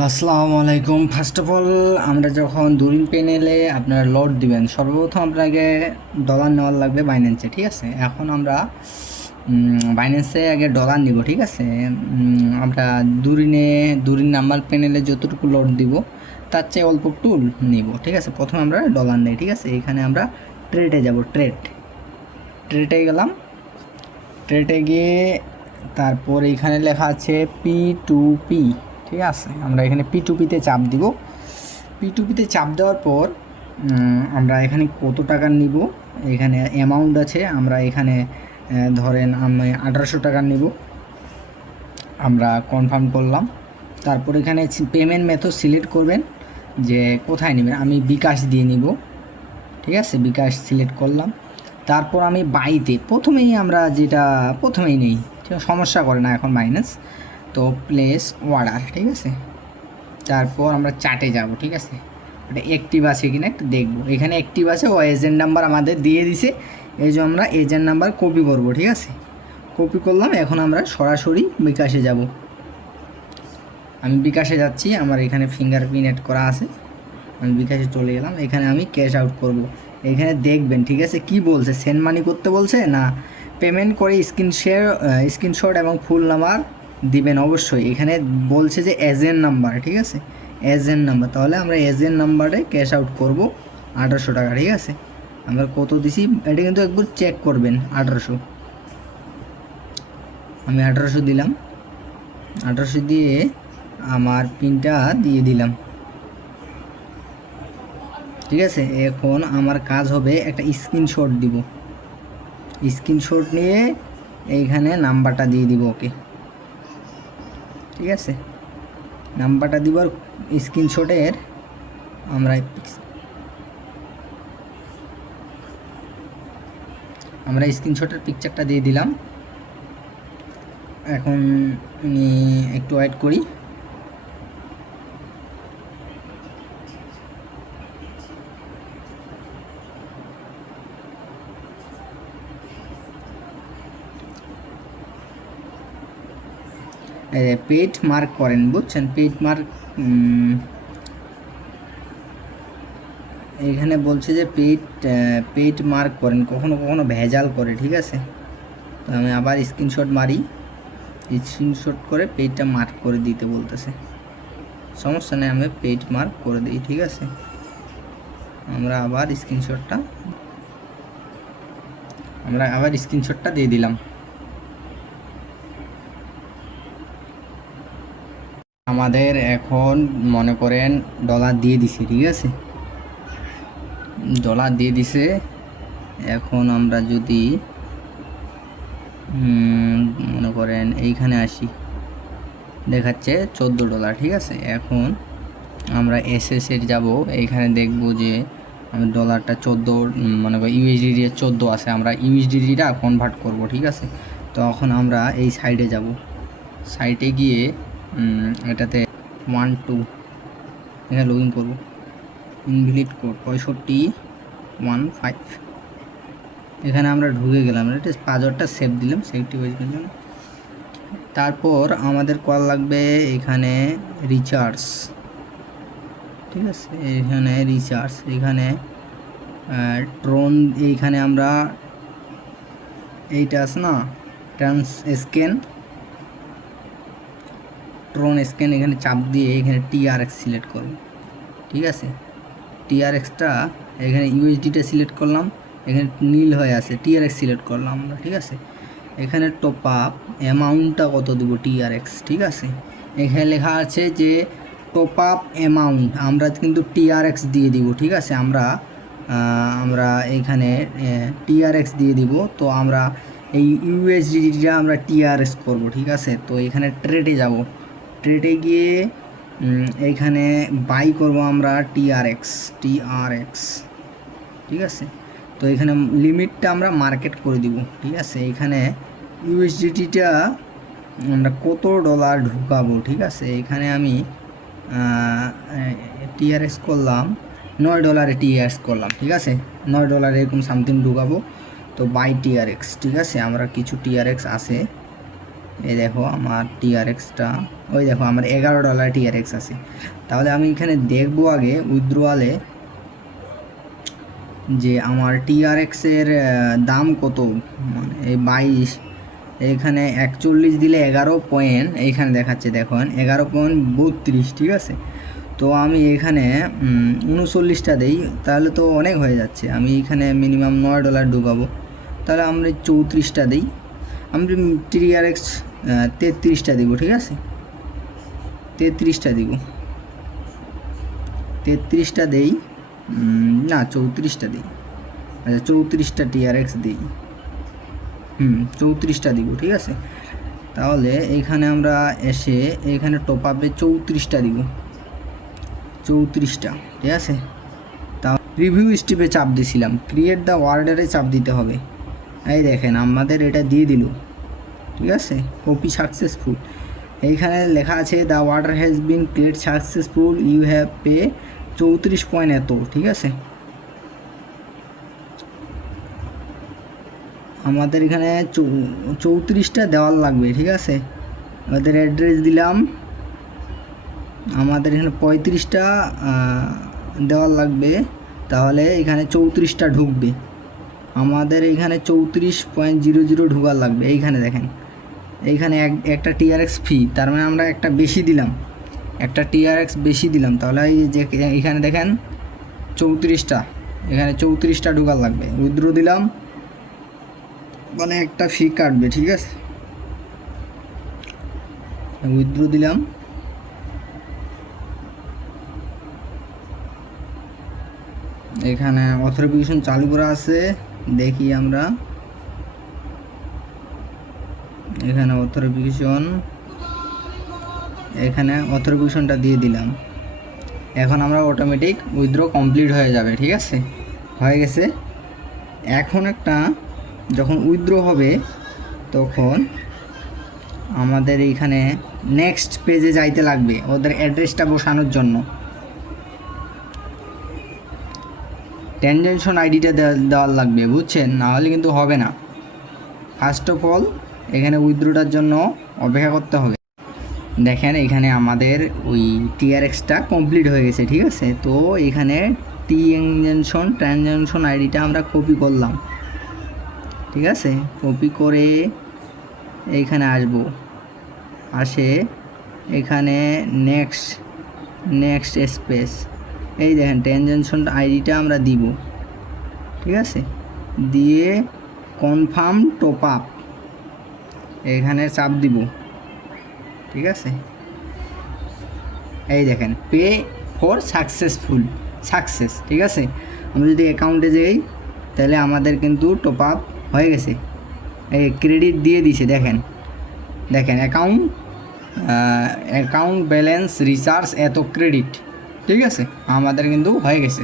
আসসালামু আলাইকুম। First of all আমরা যখন দুরিন প্যানেলে আপনার লোড দিবেন, সর্বপ্রথম আপনাকে ডলার নেওয়ার লাগবে বাইন্যান্সে, ঠিক আছে। এখন আমরা বাইন্যান্সে আগে ডলার নিব, ঠিক আছে। আমরা দুরিন নাম্বার প্যানেলে যতটুকু লোড দিব তার চেয়ে অল্প একটু নিব, ঠিক আছে। প্রথমে আমরা ডলার নেই, ঠিক আছে। এখানে আমরা ট্রেডে যাব, ট্রেডে গেলাম। ট্রেডে গিয়ে তারপর এখানে লেখা আছে P2P, ঠিক আছে। আমরা এখানে P2Pতে চাপ দিব। P2Pতে চাপ দেওয়ার পর আমরা এখানে কত টাকা নিব, এখানে অ্যামাউন্ট আছে। আমরা এখানে ধরেন আমি 1800 টাকা নিব, আমরা কনফার্ম করলাম। তারপর এখানে পেমেন্ট মেথড সিলেক্ট করবেন যে কোথায় নেবেন। আমি বিকাশ দিয়ে নিব, ঠিক আছে। বিকাশ সিলেক্ট করলাম। তারপর আমি বাইতে প্রথমেই নেই, ঠিক আছে, সমস্যা করে না এখন মাইনাস। তো প্লেস অর্ডার, ঠিক আছে। তারপর আমরা চার্টে যাব, ঠিক আছে। এটা অ্যাক্টিভ আছে কিনা একটু দেখব। এখানে অ্যাক্টিভ আছে, ও এজেন্ট নাম্বার আমাদের দিয়ে দিছে, এই যে আমরা এজেন্ট নাম্বার কপি করব, ঠিক আছে। কপি করলাম। এখন আমরা সরাসরি বিকাশে যাব। আমি বিকাশে যাচ্ছি, আমার এখানে ফিঙ্গারপ্রিন্ট অ্যাড করা আছে। আমি বিকাশে চলে গেলাম। এখানে আমি ক্যাশ আউট করব। এখানে দেখবেন, ঠিক আছে, কি বলছে, সেন্ড মানি করতে বলছে না পেমেন্ট করে স্ক্রিনশট এবং ফুল নাম্বার দিবেন অবশ্যই। এখানে বলছে যে এজেন্ট নাম্বার, ঠিক আছে, এজেন্ট নাম্বার। তাহলে আমরা এজেন্ট নাম্বারে ক্যাশ আউট করব 1800 টাকা, ঠিক আছে। আমরা কত দিছি এটা কিন্তু একবার চেক করবেন। 1800, আমি 1800 দিলাম। 1800 দিয়ে আমার পিনটা দিয়ে দিলাম, ঠিক আছে। এখন আমার কাজ হবে একটা স্ক্রিনশট দিব। স্ক্রিনশট নিয়ে এইখানে নাম্বারটা দিয়ে দিব, ওকে, ঠিক আছে। নাম্বারটা দিব আর স্ক্রিনশটের আমরা স্ক্রিনশটের পিকচারটা দিয়ে দিলাম। এখন একটু ওয়েট করি। পেড মার্ক করেন, বুঝছেন, পেড মার্ক। এখানে বলছে যে পেড মার্ক করেন, কখনো কখনো ভেজাল করে, ঠিক আছে। তো আমি আবার স্ক্রিনশট মারি, স্ক্রিনশট করে পেজটা মার্ক করে দিতে বলতেছে। সমস্যা নেই, আমি পেজ মার্ক করে দিই, ঠিক আছে। আমরা আবার স্ক্রিনশটটা দিয়ে দিলাম। আমাদের এখন মনে করেন ডলার দিয়ে দিছে, ঠিক আছে, ডলার দিয়ে দিছে। এখন আমরা যদি মনে করেন এইখানে আসি, দেখাচ্ছে $14, ঠিক আছে। এখন আমরা এসএসে যাব, এইখানে দেখব যে আমি ডলারটা 14, মনে করি ইউএসডিটি 14 আছে, আমরা ইউএসডিটিটা কনভার্ট করব, ঠিক আছে। তো এখন আমরা এই সাইডে যাব, সাইডে গিয়ে এটাতে 12 এখানে লগ ইন করবো। ইনভ্যালিড কোড 6515, এখানে আমরা ঢুকে গেলাম। এটা পাসওয়ার্ডটা সেভ দিলাম, সেফটি হয়ে গেল। তারপর আমাদের কল লাগবে এখানে রিচার্জ, ঠিক আছে। এখানে রিচার্জ, এখানে ট্রন, এইখানে আমরা এইটা আছে না, ট্রন স্ক্যান, এখানে চাপ দিয়ে এখানে TRX সিলেক্ট করব, ঠিক আছে। TRXটা এখানে ইউএসডিটা সিলেক্ট করলাম, এখানে নীল হয়ে আছে, TRX সিলেক্ট করলাম আমরা, ঠিক আছে। এখানে টপ আপ অ্যামাউন্টটা কত দেব, TRX, ঠিক আছে। এখানে লেখা আছে যে টপ আপ অ্যামাউন্ট, আমরা কিন্তু TRX দিয়ে দিব, ঠিক আছে। আমরা এইখানে TRX দিয়ে দিব। তো আমরা এই ইউএসডিটা আমরা TRX করব, ঠিক আছে। তো এখানে ট্রেডে যাব, ট্রেডে গিয়ে এইখানে বাই করব আমরা TRX, ঠিক আছে। তো এখানে লিমিটটা আমরা মার্কেট করে দিব, ঠিক আছে। এখানে ইউএসডিটিটা আমরা কত ডলার ঢুকাবো, ঠিক আছে। এখানে আমি TRX করলাম $9, TRX করলাম, ঠিক আছে। $9 এরকম সামথিং ঢুকাবো। তো বাই TRX, ঠিক আছে। আমরা কিছু TRX আছে, এই দেখো আমার টিআরএক্সটা, ওই দেখো আমার $11 টিআরএক্স আছে। তাহলে আমি এখানে দেখবো আগে উইথড্রয়ালে যে আমার টিআরএক্সের দাম কত, মানে এই 22, এখানে 41 দিলে 11 পয়েন্ট, এইখানে দেখাচ্ছে দেখুন 11.32, ঠিক আছে। তো আমি এখানে 39টা দেই, তাহলে তো অনেক হয়ে যাচ্ছে। আমি এখানে মিনিমাম $9 ঢুকাবো, তাহলে আমরা 34টা দিই। আমি টিআরএক্স 33টা দিব, ঠিক আছে, 33টা দিব, 33টা দেই, না 34টা দিই, আচ্ছা 34টা টিআরএক্স দিই, 34টা দিব, ঠিক আছে। তাহলে এইখানে আমরা এসে এখানে টপ আপে 34টা দিব, 34টা, ঠিক আছে। তা রিভিউ স্টেপে চাপ দিছিলাম, ক্রিয়েট দ্য ওয়ার্ডারে চাপ দিতে হবে। এই দেখেন আমাদের এটা দিয়ে দিল, ঠিক আছে, কপি সাকসেসফুল। এইখানে লেখা আছে the order has been create successful, you have pay 34 point এত, ঠিক আছে। আমাদের এখানে 34টা দেওয়ার লাগবে, ঠিক আছে। আমাদের অ্যাড্রেস দিলাম, আমাদের এখানে 35টা দেওয়ার লাগবে, তাহলে এখানে 34টা ঢুকবে। আমাদের এইখানে 34.00 ঢুকার লাগবে। এইখানে দেখেন, এইখানে একটা টিআরএক্স ফি, তার মানে আমরা একটা বেশি দিলাম, একটা টিআরএক্স বেশি দিলাম, তাহলে এই যে এইখানে দেখেন 34টা, এখানে 34টা ঢুকার লাগবে। উইথড্র দিলাম, মানে একটা ফি কাটবে, ঠিক আছে। উইথড্র দিলাম, এখানে অথরিফিকেশন চালু করা আছে, দেখি আমরা এখানে অথরিফিকেশনটা দিয়ে দিলাম। এখন আমরা অটোমেটিক উইথড্র কমপ্লিট হয়ে যাবে, ঠিক আছে, হয়ে গেছে। এখন একটা যখন উইথড্র হবে তখন আমাদের এইখানে নেক্সট পেজে যাইতে লাগবে ওদের অ্যাড্রেসটা বসানোর জন্য। ট্রানজ্যাকশন আইডিটা দেওয়ার লাগবে, বুঝছেন, নাহলে কিন্তু হবে না। ফার্স্ট অফ অল এখানে উইথড্রটার জন্য অপেক্ষা করতে হবে। দেখেন এখানে আমাদের ওই টিআরএক্সটা কমপ্লিট হয়ে গেছে, ঠিক আছে। তো এখানে ট্রানজ্যাকশন আইডিটা আমরা কপি করলাম, ঠিক আছে। কপি করে এইখানে আসে এখানে নেক্সট স্পেস, এই দেখেন ট্রানজ্যাকশন আইডিটা আমরা দিব, ঠিক আছে। দিয়ে কনফার্ম টপ আপ এখানে চাপ দিব, ঠিক আছে। এই দেখেন পে ফর সাকসেস, ঠিক আছে। আমরা যদি অ্যাকাউন্টে যাই তাহলে আমাদের কিন্তু টপ আপ হয়ে গেছে, এই ক্রেডিট দিয়ে দিছে, দেখেন অ্যাকাউন্ট ব্যালেন্স রিচার্জ এত ক্রেডিট, ঠিক আছে, আমাদের কিন্তু হয়ে গেছে।